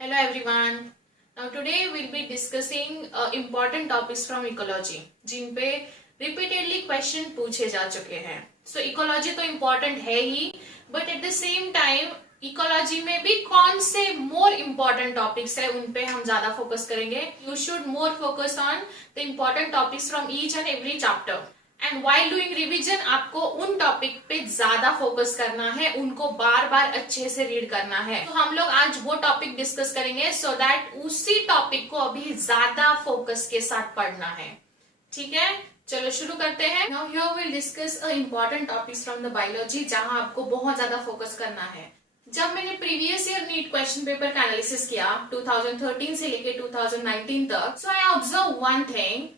Hello everyone. Now today we'll be discussing important topics from ecology जिन पे repeatedly question पूछे जा चुके हैं. So ecology तो important है ही, but at the same time ecology में भी कौन से मोर इम्पोर्टेंट टॉपिक्स है उन पे हम ज्यादा फोकस करेंगे. You should more focus on the important topics from each and every chapter. And while doing revision आपको उन टॉपिक पे ज्यादा फोकस करना है, उनको बार बार अच्छे से रीड करना है. तो हम लोग आज वो टॉपिक डिस्कस करेंगे सो दैट उसी टॉपिक को अभी ज्यादा फोकस के साथ पढ़ना है. ठीक है, चलो शुरू करते हैं. Now here will discuss a important topics from the biology जहां आपको बहुत ज्यादा फोकस करना है. जब मैंने previous year NEET question paper का एनालिसिस किया 2013 से लेके 2019 तक, so I observe one thing.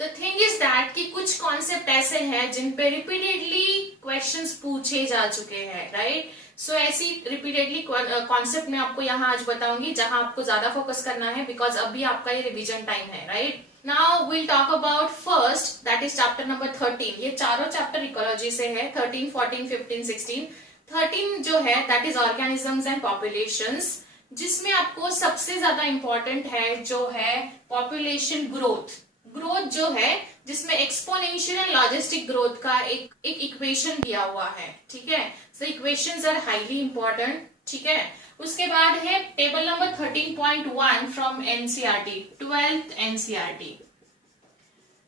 The thing is that कि कुछ कॉन्सेप्ट ऐसे हैं जिन पे रिपीटेडली क्वेश्चंस पूछे जा चुके हैं, राइट. सो ऐसी रिपीटेडली कॉन्सेप्ट मैं आपको यहाँ आज बताऊंगी जहां आपको ज्यादा फोकस करना है, बिकॉज अभी आपका ये रिविजन टाइम है, right. Now will talk about first, that is chapter number 13. ये चारों चैप्टर इकोलॉजी से है, 13, 14, 15, 16. 13 जो है that is organisms and populations, जिसमें आपको सबसे ज्यादा इंपॉर्टेंट है जो है पॉपुलेशन ग्रोथ. ग्रोथ जो है जिसमें एक्सपोनेंशियल एंड लॉजिस्टिक ग्रोथ का एक इक्वेशन दिया हुआ है. ठीक है, सो इक्वेशंस आर हाईली इंपॉर्टेंट. ठीक है, उसके बाद है table number 13.1 from NCERT, 12th NCERT,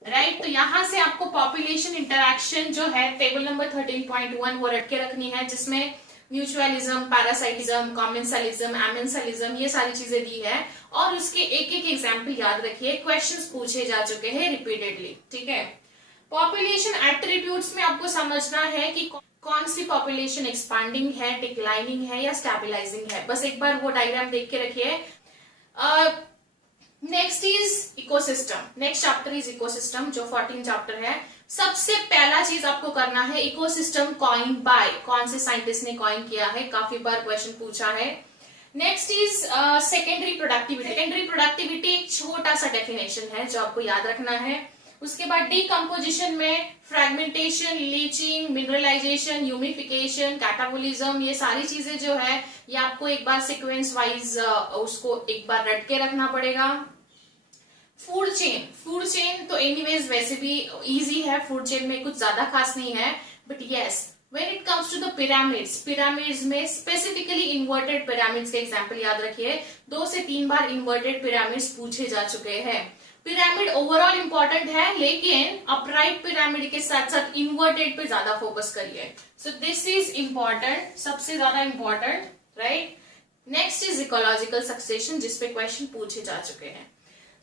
right. तो यहां से आपको पॉपुलेशन इंटरैक्शन जो है टेबल नंबर 13.1 वो रट के रखनी है, जिसमें म्यूचुअलिज्म, पैरासाइटिज्म, कॉमेंसलिज्म, एमेंसलिज्म ये सारी चीजें दी है. और उसके एक एक एग्जाम्पल याद रखिए, क्वेश्चंस पूछे जा चुके हैं रिपीटेडली. ठीक है, पॉपुलेशन एट्रीब्यूट्स में आपको समझना है कि कौन सी पॉपुलेशन एक्सपांडिंग है, डिक्लाइनिंग है या स्टेबलाइजिंग है. बस एक बार वो डायग्राम देख के रखिए. Next is ecosystem. Next chapter is ecosystem जो 14 चैप्टर है. सबसे पहला चीज आपको करना है इकोसिस्टम कॉइन बाय, कौन से साइंटिस्ट ने कॉइन किया है, काफी बार क्वेश्चन पूछा है. Next is secondary productivity. Secondary productivity एक छोटा सा डेफिनेशन है जो आपको याद रखना है. उसके बाद डीकम्पोजिशन में fragmentation, leaching, mineralisation, humification, catabolism, ये सारी चीजें जो है ये आपको एक बार सीक्वेंस वाइज उसको एक बार रट के रखना पड़ेगा. Food chain. फूड चेन तो एनीवेज वैसे भी इजी है, फूड चेन में कुछ ज्यादा खास नहीं है. But yes, when it comes to the pyramids, pyramids में स्पेसिफिकली इन्वर्टेड पिरामिड्स के एग्जांपल याद रखिए. 2 से 3 बार इन्वर्टेड पिरामिड्स पूछे जा चुके हैं. पिरामिड ओवरऑल इंपॉर्टेंट है, लेकिन अपराइट पिरामिड के साथ साथ इन्वर्टेड पे ज्यादा फोकस करिए. सो दिस इज इंपॉर्टेंट, सबसे ज्यादा important, right. Next is ecological succession, जिसपे क्वेश्चन पूछे जा चुके हैं.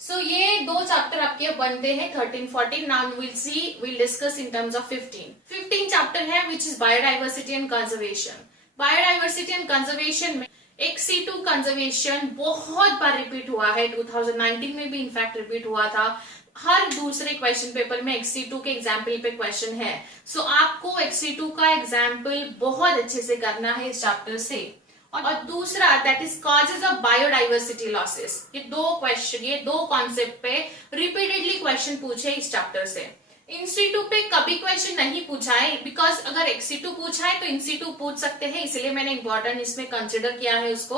सो ये दो चैप्टर आपके बनते हैं 13, 14. Now will discuss in terms of 15. 15 chapter है which is biodiversity and conservation. Biodiversity and conservation में XC2 कंजर्वेशन बहुत बार रिपीट हुआ है. 2019 में भी इनफैक्ट रिपीट हुआ था. हर दूसरे क्वेश्चन पेपर में XC2 के एग्जाम्पल पे क्वेश्चन है. सो आपको XC2 का एग्जाम्पल बहुत अच्छे से करना है इस चैप्टर से. और दूसरा that is causes of biodiversity losses. ये दो कॉन्सेप्ट पे रिपीटेडली क्वेश्चन पूछे इस चैप्टर से. इंस्टीट्यू पे कभी क्वेश्चन नहीं पूछा है, बिकॉज अगर XC2 पूछा है तो इंस्टीट्यू पूछ सकते हैं, इसलिए मैंने इंपॉर्टेंट इसमें कंसिडर किया है उसको.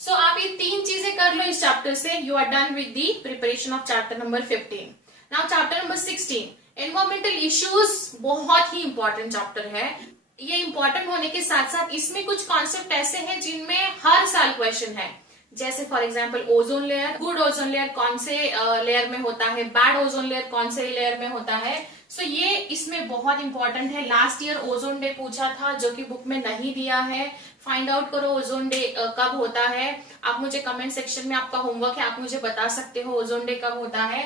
सो आप ये 3 चीजें कर लो इस चैप्टर से. You are done with the preparation of chapter number 15. Now chapter number 16, environmental issues. बहुत ही इंपॉर्टेंट चैप्टर है. ये इंपॉर्टेंट होने के साथ साथ इसमें कुछ कॉन्सेप्ट ऐसे हैं जिनमें हर साल क्वेश्चन है. जैसे for example ozone layer. Good ozone layer कौन से लेयर में होता है, बैड ओजोन लेयर कौन से लेयर में होता है. सो ये इसमें बहुत इंपॉर्टेंट है. लास्ट ईयर ओजोन डे पूछा था जो कि बुक में नहीं दिया है. फाइंड आउट करो ओजोन डे कब होता है. आप मुझे कमेंट सेक्शन में, आपका होमवर्क है, आप मुझे बता सकते हो ओजोन डे कब होता है.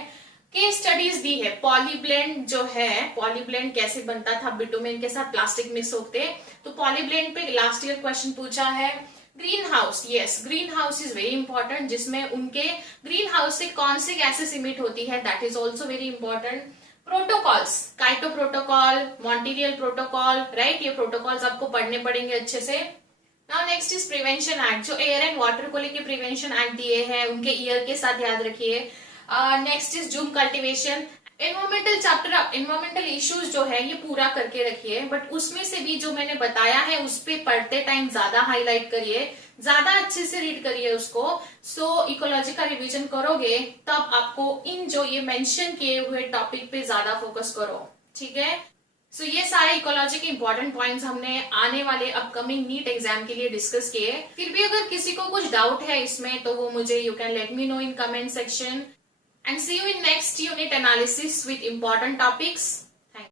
केस स्टडीज दी है. पॉलीब्लेंड जो है, पॉलीब्लेंड कैसे बनता था, बिटुमेन के साथ प्लास्टिक मिक्स होते, तो पॉलीब्लेंड पे लास्ट ईयर क्वेश्चन पूछा है. Green house, yes, green house is very important, जिसमें उनके ग्रीन हाउस से कौन सी गैसेस इमिट होती है, that is also very important. Protocols, Kyoto protocol, Montreal protocol, right. ये प्रोटोकॉल्स आपको पढ़ने पड़ेंगे अच्छे से. Now next is prevention act. जो एयर एंड वाटर को लेके प्रिवेंशन एक्ट दिए हैं उनके ईयर के साथ याद रखिए. Next is zoom cultivation. Environmental chapter, environmental issues जो है ये पूरा करके रखिए, बट उसमें से भी जो मैंने बताया है उस पे पढ़ते टाइम ज्यादा हाईलाइट करिए, ज्यादा अच्छे से रीड करिए उसको। सो इकोलॉजी का रिवीजन करोगे तब आपको इन जो ये मेंशन किए हुए टॉपिक पे ज्यादा फोकस करो, ठीक है। सो ये सारे इकोलॉजी के इंपॉर्टेंट पॉइंट्स हमने आने वाले अपकमिंग नीट एग्जाम के लिए डिस्कस किए। फिर भी अगर किसी को कुछ डाउट है इसमें तो वो मुझे you can let me know in comment section, and see you in next unit analysis with important topics.